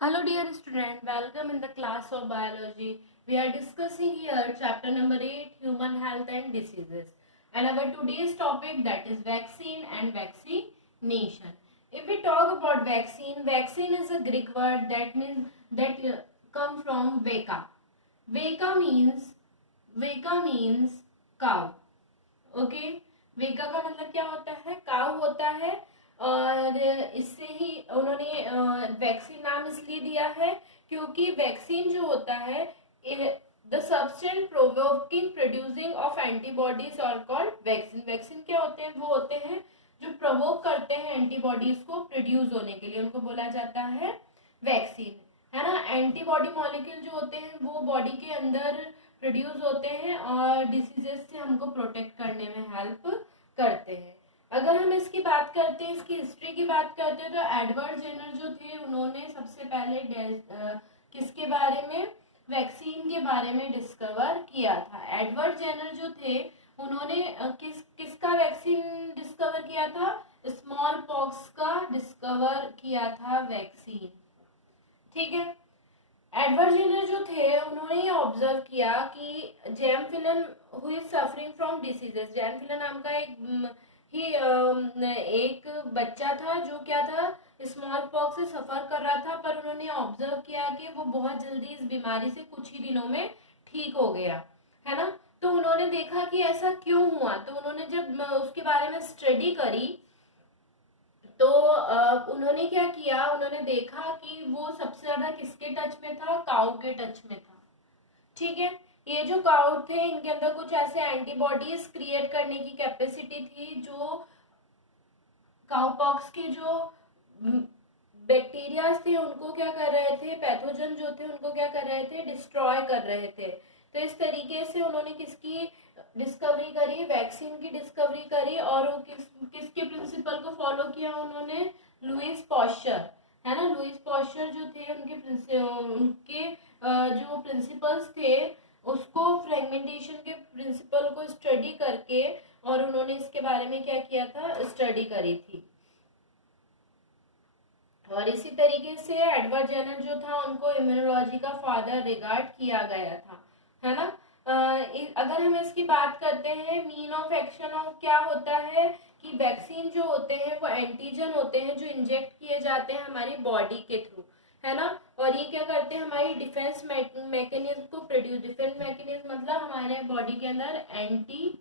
Hello dear student, welcome in the class of biology. We are discussing here chapter number 8, human health and diseases. And our today's topic, that is vaccine and vaccination. If we talk about vaccine, vaccine is a Greek word that means come from veka. Veka means cow. Okay, वेका का मतलब क्या होता है? Cow होता है। और इससे ही उन्होंने वैक्सीन नाम इसलिए दिया है क्योंकि वैक्सीन जो होता है, the substance provoking producing of antibodies और कॉल्ड वैक्सीन। वैक्सीन क्या होते हैं? वो होते हैं जो प्रोवोक करते हैं एंटीबॉडीज को प्रोड्यूस होने के लिए, उनको बोला जाता है वैक्सीन, है ना। एंटीबॉडी मॉलिक्यूल जो होते हैं वो बॉडी के अंदर प्रोड्यूस होते हैं और डिसीजेस से हमको प्रोटेक्ट करने में हेल्प करते हैं। अगर हम इसकी बात करते हैं, इसकी हिस्ट्री की बात करते हैं, तो एडवर्ड जेनर जो थे उन्होंने सबसे पहले किसके बारे में? वैक्सीन के बारे में डिस्कवर किया था। एडवर्ड जेनर जो थे उन्होंने किसका वैक्सीन डिस्कवर किया था? स्मॉल पॉक्स का डिस्कवर किया था वैक्सीन, ठीक है। एडवर्ड जेनर जो थे उन्होंने ये ऑब्जर्व किया कि जैम फिलन who is suffering from diseases, जैम फिलन नाम का एक बच्चा था जो क्या था? स्मॉल पॉक्स से सफर कर रहा था, पर उन्होंने ऑब्जर्व किया कि वो बहुत जल्दी इस बीमारी से कुछ ही दिनों में ठीक हो गया, है ना। तो उन्होंने देखा कि ऐसा क्यों हुआ, तो उन्होंने जब उसके बारे में स्टडी करी तो उन्होंने क्या किया, उन्होंने देखा कि वो सबसे ज्यादा किसके टच में था? काउ के टच में था, ठीक है। ये जो काउ थे इनके अंदर कुछ ऐसे एंटीबॉडीज क्रिएट करने की कैपेसिटी थी जो काउपॉक्स के जो बैक्टीरिया थे उनको क्या कर रहे थे? पैथोजन जो थे उनको क्या कर रहे थे? डिस्ट्रॉय कर रहे थे। तो इस तरीके से उन्होंने किसकी डिस्कवरी करी? वैक्सीन की डिस्कवरी करी। और वो किसके प्रिंसिपल को फॉलो किया उन्होंने? लुईस पॉस्चर, है ना। लुईस पॉस्चर जो थे उनके जो प्रिंसिपल्स थे उसको, फ्रेगमेंटेशन के प्रिंसिपल को स्टडी करके, और उन्होंने इसके बारे में क्या किया था? स्टडी करी थी। और इसी तरीके से एडवर्ड जेनर जो था उनको इम्यूनोलॉजी का फादर रिगार्ड किया गया था, है ना। अगर हम इसकी बात करते हैं, मीन ऑफ एक्शन ऑफ क्या होता है कि वैक्सीन जो होते हैं वो एंटीजन होते हैं जो इंजेक्ट किए जाते हैं हमारी बॉडी के थ्रू, है ना। और ये क्या करते हैं? हमारी डिफेंस मैकेनिज्म को प्रोड्यूस, डिफेंस मैकेनिज्म मतलब हमारे बॉडी के अंदर एंटी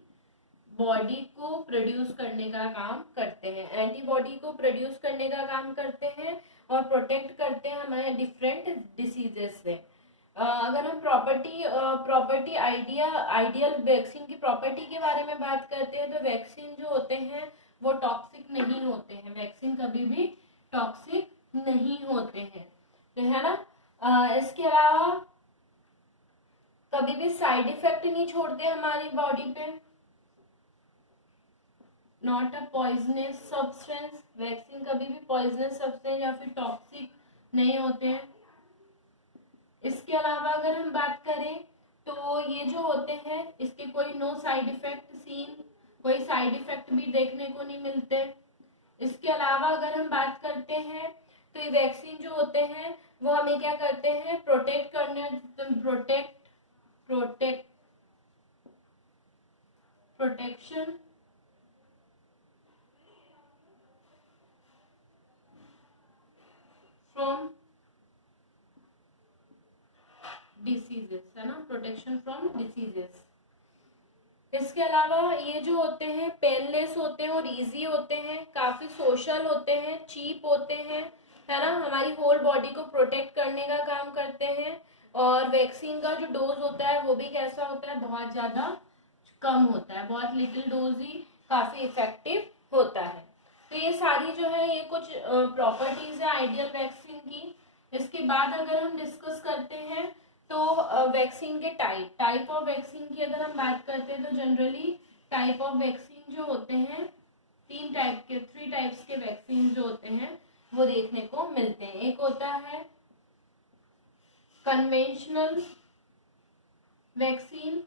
बॉडी को प्रोड्यूस करने का काम करते हैं, एंटीबॉडी को प्रोड्यूस करने का काम करते हैं और प्रोटेक्ट करते हैं हमारे डिफरेंट डिसीजेस से। अगर हम प्रॉपर्टी आइडियल वैक्सीन की प्रॉपर्टी के बारे में बात करते हैं तो वैक्सीन जो होते हैं वो टॉक्सिक नहीं होते हैं, वैक्सीन कभी भी टॉक्सिक नहीं होते हैं, तो है ना। इसके अलावा कभी भी साइड इफेक्ट नहीं छोड़ते हमारी बॉडी पे। Not a poisonous substance, vaccine कभी भी पॉइजनस सब्सटेंस या फिर टॉक्सिक नहीं होते हैं। इसके अलावा अगर हम बात करें तो ये जो होते हैं इसके कोई नो साइड इफेक्ट सीन, कोई साइड इफेक्ट भी देखने को नहीं मिलते। इसके अलावा अगर हम बात करते हैं तो ये वैक्सीन जो होते हैं वो हमें क्या करते हैं? प्रोटेक्ट करने, प्रोटेक्शन फ्रॉम डिसीजेस, है ना, प्रोटेक्शन फ्रॉम डिसीजेस। इसके अलावा ये जो होते हैं पेनलेस होते हैं और इजी होते हैं, काफी सोशल होते हैं, चीप होते हैं, है ना, हमारी होल बॉडी को प्रोटेक्ट करने का काम करते हैं। और वैक्सीन का जो डोज होता है वो भी कैसा होता है? बहुत ज्यादा कम होता है, बहुत लिटिल डोज ही काफी इफेक्टिव होता है। तो ये सारी जो है ये कुछ प्रॉपर्टीज है आइडियल वैक्सीन की। इसके बाद अगर हम डिस्कस करते हैं तो वैक्सीन के टाइप ऑफ वैक्सीन की अगर हम बात करते हैं तो जनरली टाइप ऑफ वैक्सीन जो होते हैं थ्री टाइप्स के वैक्सीन जो होते हैं वो देखने को मिलते हैं। एक होता है कन्वेंशनल वैक्सीन,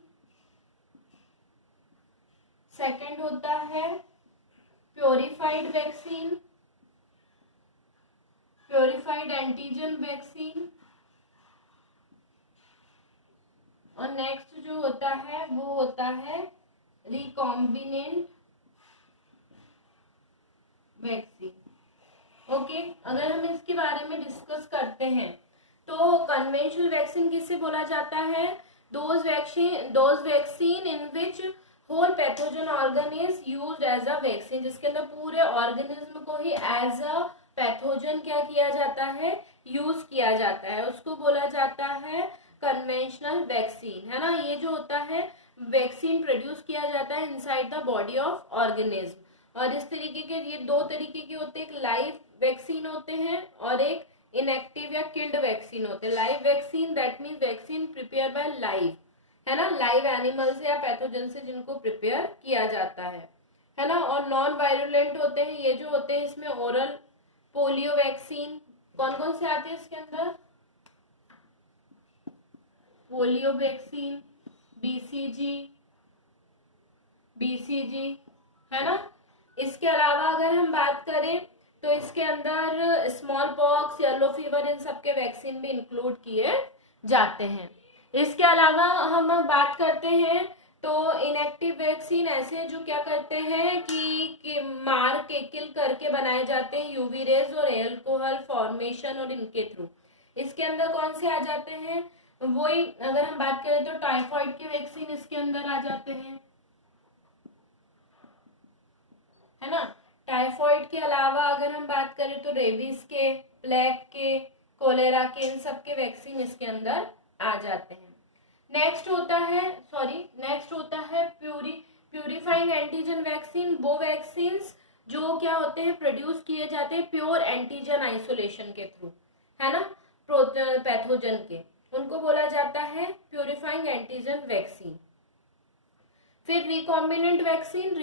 सेकंड होता है purified vaccine, purified antigen vaccine, और नेक्स्ट जो होता है वो होता है रिकॉम्बिनेंट वैक्सीन। ओके, अगर हम इसके बारे में डिस्कस करते हैं तो कन्वेंशनल वैक्सीन किसे बोला जाता है? Those vaccine in which whole pathogen organ is used as a vaccine, जिसके अंदर पूरे ऑर्गेनिज्म को ही एज अ पैथोजन क्या किया जाता है, यूज किया जाता है, उसको बोला जाता है कन्वेंशनल वैक्सीन, है ना। ये जो होता है वैक्सीन प्रोड्यूस किया जाता है inside the body of organism, और इस तरीके के ये दो तरीके के होते हैं, एक लाइव वैक्सीन होते हैं और एक इनएक्टिव या किल्ड वैक्सीन होते हैं। Live vaccine that means vaccine prepare by live, है ना, लाइव एनिमल से या पैथोजन से जिनको प्रिपेयर किया जाता है ना। और नॉन वायरुलेंट होते हैं ये जो होते हैं, इसमें ओरल पोलियो वैक्सीन, कौन कौन से आते हैं इसके अंदर? पोलियो वैक्सीन, बीसीजी, है ना। इसके अलावा अगर हम बात करें तो इसके अंदर स्मॉल पॉक्स, येलो फीवर, इन सब के वैक्सीन भी इंक्लूड किए जाते हैं। इसके अलावा हम बात करते हैं तो इनएक्टिव वैक्सीन ऐसे जो क्या करते हैं कि मार के किल करके बनाए जाते हैं यूवी रेज और एल्कोहल फॉर्मेशन और इनके थ्रू। इसके अंदर कौन से आ जाते हैं? वही अगर हम बात करें तो टाइफाइड के वैक्सीन इसके अंदर आ जाते हैं, है ना। टाइफाइड के अलावा अगर हम बात करें तो रेबीज के, प्लेग के, कोलेरा के, इन सब के वैक्सीन इसके अंदर आ जाते हैं। नेक्स्ट होता है प्यूरिफाइंग एंटीजन वैक्सीन, वो वैक्सीन जो क्या होते हैं प्रोड्यूस किए जाते हैं प्योर एंटीजन आइसोलेशन के थ्रू, है ना, पैथोजन के, उनको बोला जाता है प्यूरिफाइंग एंटीजन वैक्सीन। फिर रिकॉम्बिनेंट वैक्सीन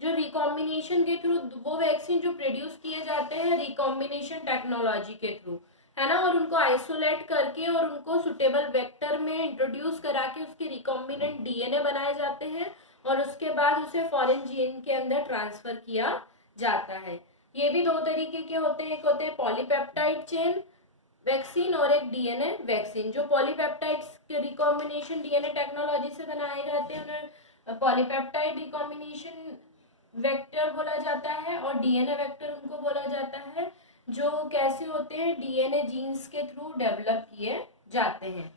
जो रिकॉम्बिनेशन के थ्रू, वो वैक्सीन जो प्रोड्यूस किए जाते हैं रिकॉम्बिनेशन टेक्नोलॉजी के थ्रू, है ना, और उनको आइसोलेट करके और उनको सुटेबल वेक्टर में इंट्रोड्यूस करा के उसके रिकॉम्बिनेंट डीएनए बनाए जाते हैं और उसके बाद उसे फॉरेन जीन के अंदर ट्रांसफर किया जाता है। ये भी दो तरीके के होते हैं, एक होते हैं पॉलीपेप्टाइड चेन वैक्सीन और एक डीएनए वैक्सीन। जो पॉलीपेप्टाइड्स के रिकॉम्बिनेशन डीएनए टेक्नोलॉजी से बनाए जाते हैं उन्हें पॉलीपेप्टाइड रिकॉम्बिनेशन वेक्टर बोला जाता है, और डीएनए वेक्टर उनको बोला जाता है जो कैसे होते हैं, डीएनए जीन्स के थ्रू डेवलप किए जाते हैं।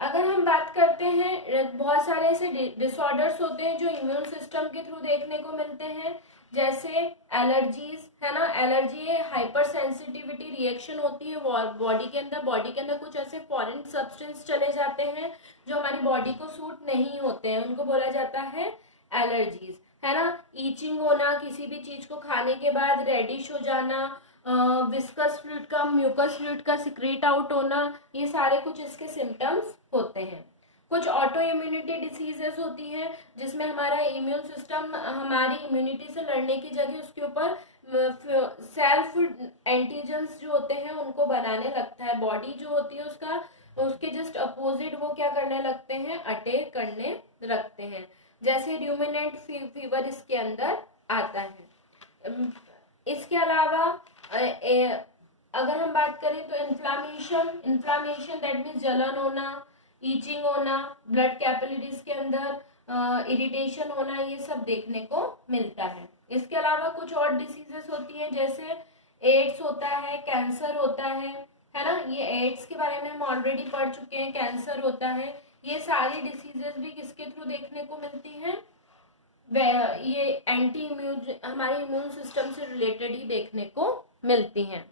अगर हम बात करते हैं, बहुत सारे ऐसे डिसऑर्डर्स होते हैं जो इम्यून सिस्टम के थ्रू देखने को मिलते हैं, जैसे एलर्जीज, है ना। एलर्जी हाइपर सेंसिटिविटी रिएक्शन होती है बॉडी के अंदर कुछ ऐसे फॉरेन सब्सटेंस चले जाते हैं जो हमारी बॉडी को सूट नहीं होते हैं, उनको बोला जाता है एलर्जीज, है ना। ईचिंग होना, किसी भी चीज को खाने के बाद रेडिश हो जाना, विस्कस फ्लूइड का, म्यूकस फ्लूइड का सिक्रेट आउट होना, ये सारे कुछ इसके सिम्टम्स होते हैं। कुछ ऑटो इम्यूनिटी डिसीजेस होती हैं जिसमें हमारा इम्यून सिस्टम हमारी इम्यूनिटी से लड़ने की जगह उसके ऊपर सेल्फ एंटीजेंस जो होते हैं उनको बनाने लगता है। बॉडी जो होती है उसके जस्ट अपोजिट वो क्या करने लगते हैं, अटैक करने लगते हैं, जैसे र्यूमिनेंट फीवर इसके अंदर आता है। इसके अलावा अगर हम बात करें तो इन्फ्लामेशन दैट मीन्स जलन होना, ईचिंग होना, ब्लड कैपिलरीज के अंदर इरिटेशन होना, ये सब देखने को मिलता है। इसके अलावा कुछ और डिसीजेस होती हैं जैसे एड्स होता है, कैंसर होता है ना। ये एड्स के बारे में हम ऑलरेडी पढ़ चुके हैं, कैंसर होता है। ये सारी डिसीजेस भी किसके थ्रू देखने को मिलती हैं, ये एंटी इम्यून, हमारे इम्यून सिस्टम से रिलेटेड ही देखने को मिलती हैं।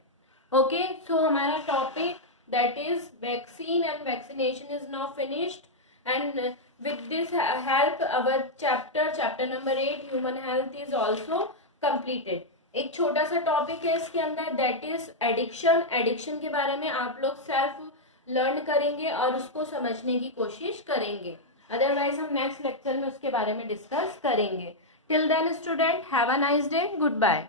ओके, सो हमारा topic that is vaccine and vaccination is now finished, and with this help our chapter number 8 human health is also completed। एक छोटा सा टॉपिक है इसके अंदर दैट इज एडिक्शन के बारे में आप लोग सेल्फ लर्न करेंगे और उसको समझने की कोशिश करेंगे, अदरवाइज हम नेक्स्ट लेक्चर में उसके बारे में डिस्कस करेंगे। Till then student, have a nice day, good bye.